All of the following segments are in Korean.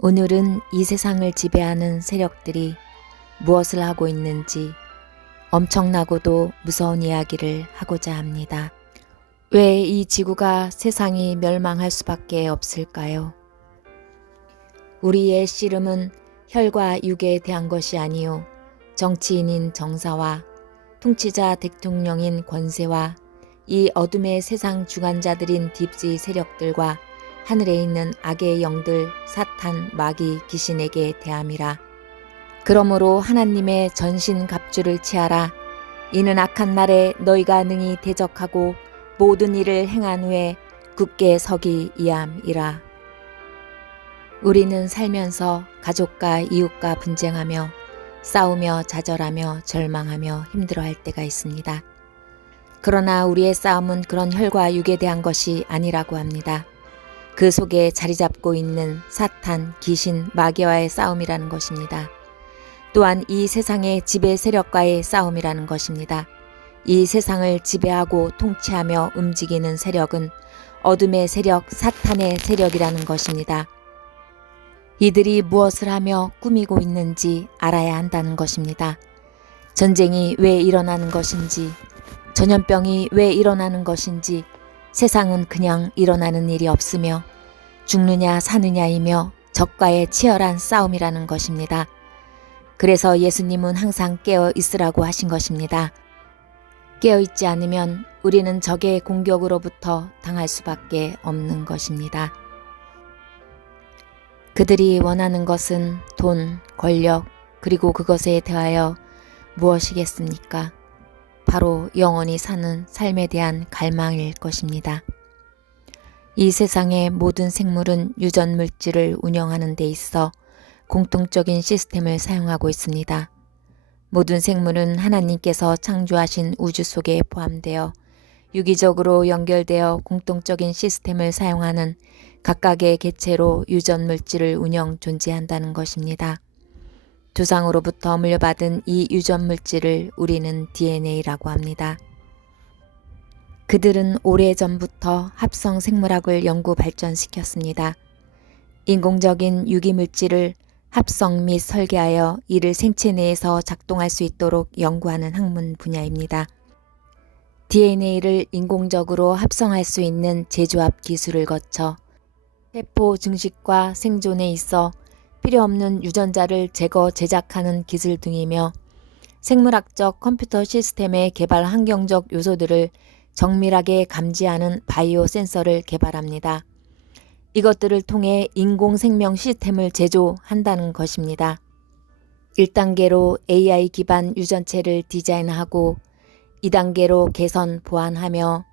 오늘은 이 세상을 지배하는 세력들이 무엇을 하고 있는지 엄청나고도 무서운 이야기를 하고자 합니다. 왜 이 지구가 세상이 멸망할 수밖에 없을까요? 우리의 씨름은 혈과 육에 대한 것이 아니요 정치인인 정사와 통치자 대통령인 권세와 이 어둠의 세상 주관자들인 딥지 세력들과 하늘에 있는 악의 영들 사탄 마귀 귀신에게 대함이라. 그러므로 하나님의 전신 갑주를 취하라. 이는 악한 날에 너희가 능히 대적하고 모든 일을 행한 후에 굳게 서기 위함이라. 우리는 살면서 가족과 이웃과 분쟁하며 싸우며 좌절하며 절망하며 힘들어할 때가 있습니다. 그러나 우리의 싸움은 그런 혈과 육에 대한 것이 아니라고 합니다. 그 속에 자리 잡고 있는 사탄, 귀신, 마귀와의 싸움이라는 것입니다. 또한 이 세상의 지배 세력과의 싸움이라는 것입니다. 이 세상을 지배하고 통치하며 움직이는 세력은 어둠의 세력, 사탄의 세력이라는 것입니다. 이들이 무엇을 하며 꾸미고 있는지 알아야 한다는 것입니다. 전쟁이 왜 일어나는 것인지, 전염병이 왜 일어나는 것인지, 세상은 그냥 일어나는 일이 없으며 죽느냐 사느냐이며 적과의 치열한 싸움이라는 것입니다. 그래서 예수님은 항상 깨어 있으라고 하신 것입니다. 깨어 있지 않으면 우리는 적의 공격으로부터 당할 수밖에 없는 것입니다. 그들이 원하는 것은 돈, 권력, 그리고 그것에 대하여 무엇이겠습니까? 바로 영원히 사는 삶에 대한 갈망일 것입니다. 이 세상의 모든 생물은 유전 물질을 운영하는 데 있어 공통적인 시스템을 사용하고 있습니다. 모든 생물은 하나님께서 창조하신 우주 속에 포함되어 유기적으로 연결되어 공통적인 시스템을 사용하는 각각의 개체로 유전 물질을 운영 존재한다는 것입니다. 조상으로부터 물려받은 이 유전 물질을 우리는 DNA라고 합니다. 그들은 오래전부터 합성 생물학을 연구 발전시켰습니다. 인공적인 유기 물질을 합성 및 설계하여 이를 생체 내에서 작동할 수 있도록 연구하는 학문 분야입니다. DNA를 인공적으로 합성할 수 있는 제조합 기술을 거쳐 세포 증식과 생존에 있어 필요 없는 유전자를 제거하는 기술 등이며 생물학적 컴퓨터 시스템의 개발 환경적 요소들을 정밀하게 감지하는 바이오 센서를 개발합니다. 이것들을 통해 인공생명 시스템을 제조한다는 것입니다. 1단계로 AI 기반 유전체를 디자인하고 2단계로 개선 보완하며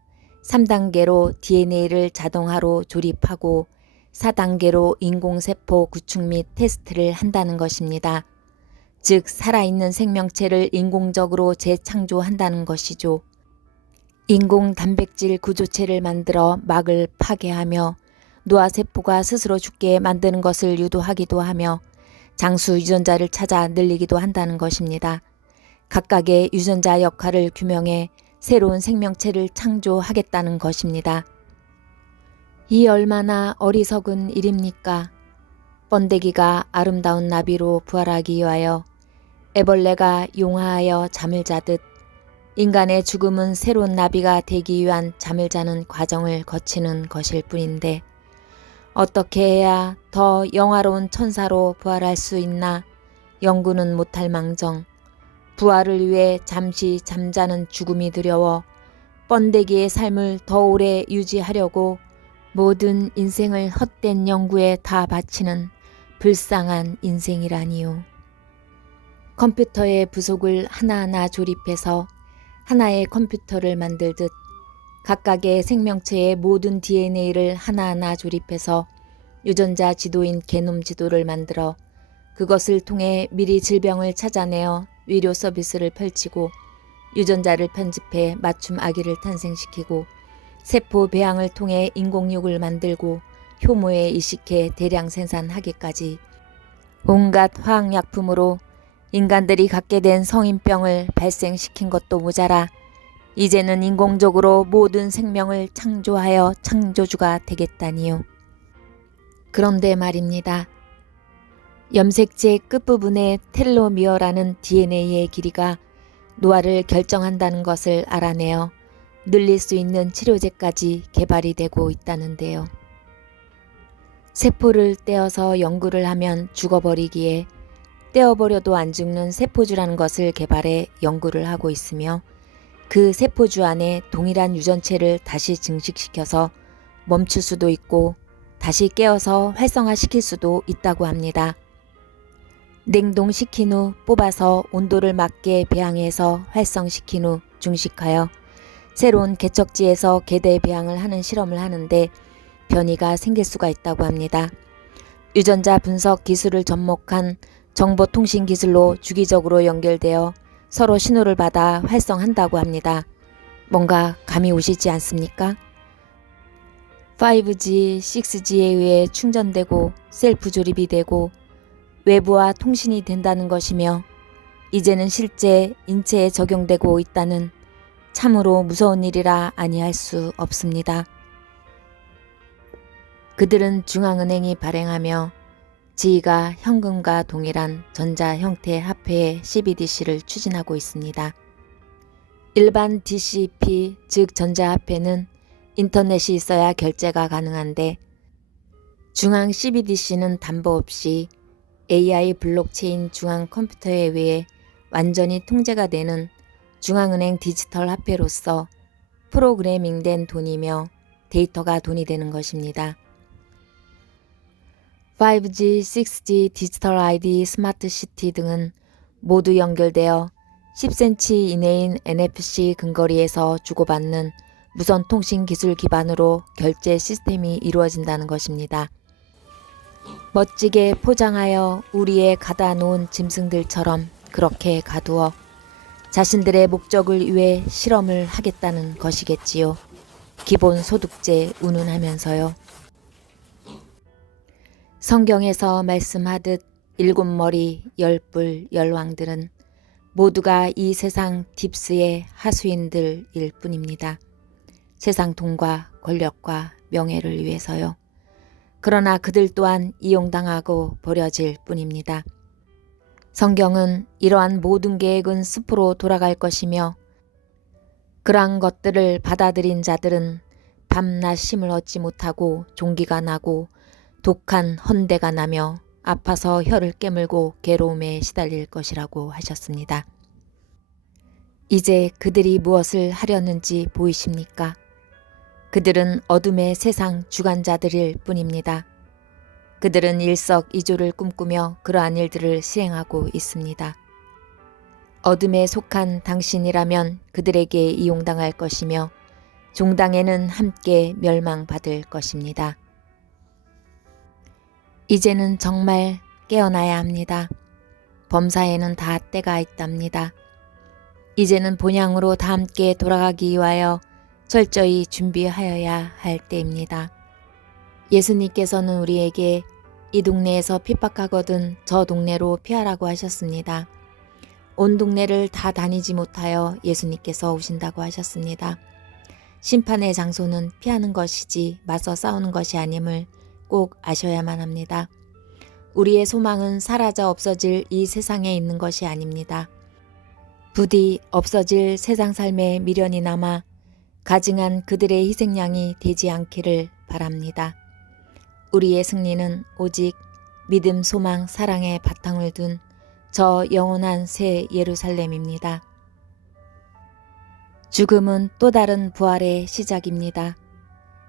3단계로 DNA를 자동화로 조립하고 4단계로 인공세포 구축 및 테스트를 한다는 것입니다. 즉 살아있는 생명체를 인공적으로 재창조한다는 것이죠. 인공 단백질 구조체를 만들어 막을 파괴하며 노화세포가 스스로 죽게 만드는 것을 유도하기도 하며 장수 유전자를 찾아 늘리기도 한다는 것입니다. 각각의 유전자 역할을 규명해 새로운 생명체를 창조하겠다는 것입니다. 이 얼마나 어리석은 일입니까? 번데기가 아름다운 나비로 부활하기 위하여 애벌레가 용화하여 잠을 자듯 인간의 죽음은 새로운 나비가 되기 위한 잠을 자는 과정을 거치는 것일 뿐인데 어떻게 해야 더 영화로운 천사로 부활할 수 있나 연구는 못할 망정 부활을 위해 잠시 잠자는 죽음이 두려워 번데기의 삶을 더 오래 유지하려고 모든 인생을 헛된 연구에 다 바치는 불쌍한 인생이라니요. 컴퓨터의 부속을 하나하나 조립해서 하나의 컴퓨터를 만들듯 각각의 생명체의 모든 DNA를 하나하나 조립해서 유전자 지도인 게놈 지도를 만들어 그것을 통해 미리 질병을 찾아내어 의료 서비스를 펼치고 유전자를 편집해 맞춤 아기를 탄생시키고 세포 배양을 통해 인공육을 만들고 효모에 이식해 대량 생산하기까지 온갖 화학약품으로 인간들이 갖게 된 성인병을 발생시킨 것도 모자라 이제는 인공적으로 모든 생명을 창조하여 창조주가 되겠다니요. 그런데 말입니다. 염색체 끝부분의 텔로미어라는 DNA의 길이가 노화를 결정한다는 것을 알아내어 늘릴 수 있는 치료제까지 개발이 되고 있다는데요. 세포를 떼어서 연구를 하면 죽어버리기에 떼어버려도 안 죽는 세포주라는 것을 개발해 연구를 하고 있으며 그 세포주 안에 동일한 유전체를 다시 증식시켜서 멈출 수도 있고 다시 깨어서 활성화시킬 수도 있다고 합니다. 냉동시킨 후 뽑아서 온도를 맞게 배양해서 활성시킨 후 중식하여 새로운 개척지에서 개대 배양을 하는 실험을 하는데 변이가 생길 수가 있다고 합니다. 유전자 분석 기술을 접목한 정보통신 기술로 주기적으로 연결되어 서로 신호를 받아 활성한다고 합니다. 뭔가 감이 오시지 않습니까? 5G, 6G에 의해 충전되고 셀프 조립이 되고 외부와 통신이 된다는 것이며 이제는 실제 인체에 적용되고 있다는 참으로 무서운 일이라 아니할 수 없습니다. 그들은 중앙은행이 발행하며 지위가 현금과 동일한 전자 형태의 화폐의 CBDC를 추진하고 있습니다. 일반 DCP, 즉 전자화폐는 인터넷이 있어야 결제가 가능한데 중앙 CBDC는 담보 없이 AI 블록체인 중앙 컴퓨터에 의해 완전히 통제가 되는 중앙은행 디지털 화폐로서 프로그래밍된 돈이며 데이터가 돈이 되는 것입니다. 5G, 6G, 디지털 ID, 스마트 시티 등은 모두 연결되어 10cm 이내인 NFC 근거리에서 주고받는 무선 통신 기술 기반으로 결제 시스템이 이루어진다는 것입니다. 멋지게 포장하여 우리의 가다 놓은 짐승들처럼 그렇게 가두어 자신들의 목적을 위해 실험을 하겠다는 것이겠지요. 기본소득제 운운하면서요. 성경에서 말씀하듯 7머리 10뿔 10왕들은 모두가 이 세상 딥스의 하수인들일 뿐입니다. 세상 돈과 권력과 명예를 위해서요. 그러나 그들 또한 이용당하고 버려질 뿐입니다. 성경은 이러한 모든 계획은 숲으로 돌아갈 것이며 그러한 것들을 받아들인 자들은 밤낮 쉼을 얻지 못하고 종기가 나고 독한 헌대가 나며 아파서 혀를 깨물고 괴로움에 시달릴 것이라고 하셨습니다. 이제 그들이 무엇을 하려는지 보이십니까? 그들은 어둠의 세상 주관자들일 뿐입니다. 그들은 일석이조를 꿈꾸며 그러한 일들을 시행하고 있습니다. 어둠에 속한 당신이라면 그들에게 이용당할 것이며 종당에는 함께 멸망받을 것입니다. 이제는 정말 깨어나야 합니다. 범사에는 다 때가 있답니다. 이제는 본향으로 다 함께 돌아가기 위하여 철저히 준비하여야 할 때입니다. 예수님께서는 우리에게 이 동네에서 핍박하거든 저 동네로 피하라고 하셨습니다. 온 동네를 다 다니지 못하여 예수님께서 오신다고 하셨습니다. 심판의 장소는 피하는 것이지 맞서 싸우는 것이 아님을 꼭 아셔야만 합니다. 우리의 소망은 사라져 없어질 이 세상에 있는 것이 아닙니다. 부디 없어질 세상 삶에 미련이 남아 가증한 그들의 희생양이 되지 않기를 바랍니다. 우리의 승리는 오직 믿음, 소망, 사랑의 바탕을 둔 저 영원한 새 예루살렘입니다. 죽음은 또 다른 부활의 시작입니다.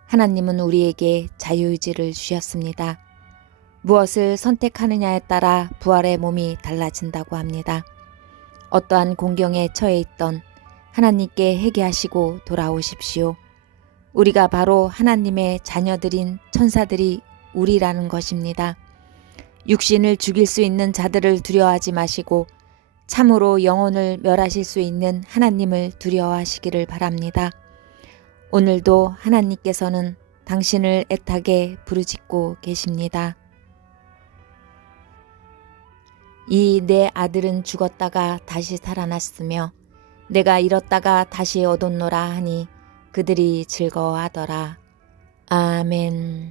하나님은 우리에게 자유의지를 주셨습니다. 무엇을 선택하느냐에 따라 부활의 몸이 달라진다고 합니다. 어떠한 공경에 처해 있던 하나님께 회개하시고 돌아오십시오. 우리가 바로 하나님의 자녀들인 천사들이 우리라는 것입니다. 육신을 죽일 수 있는 자들을 두려워하지 마시고 참으로 영혼을 멸하실 수 있는 하나님을 두려워하시기를 바랍니다. 오늘도 하나님께서는 당신을 애타게 부르짖고 계십니다. 이 내 아들은 죽었다가 다시 살아났으며 내가 잃었다가 다시 얻었노라 하니 그들이 즐거워하더라. 아멘.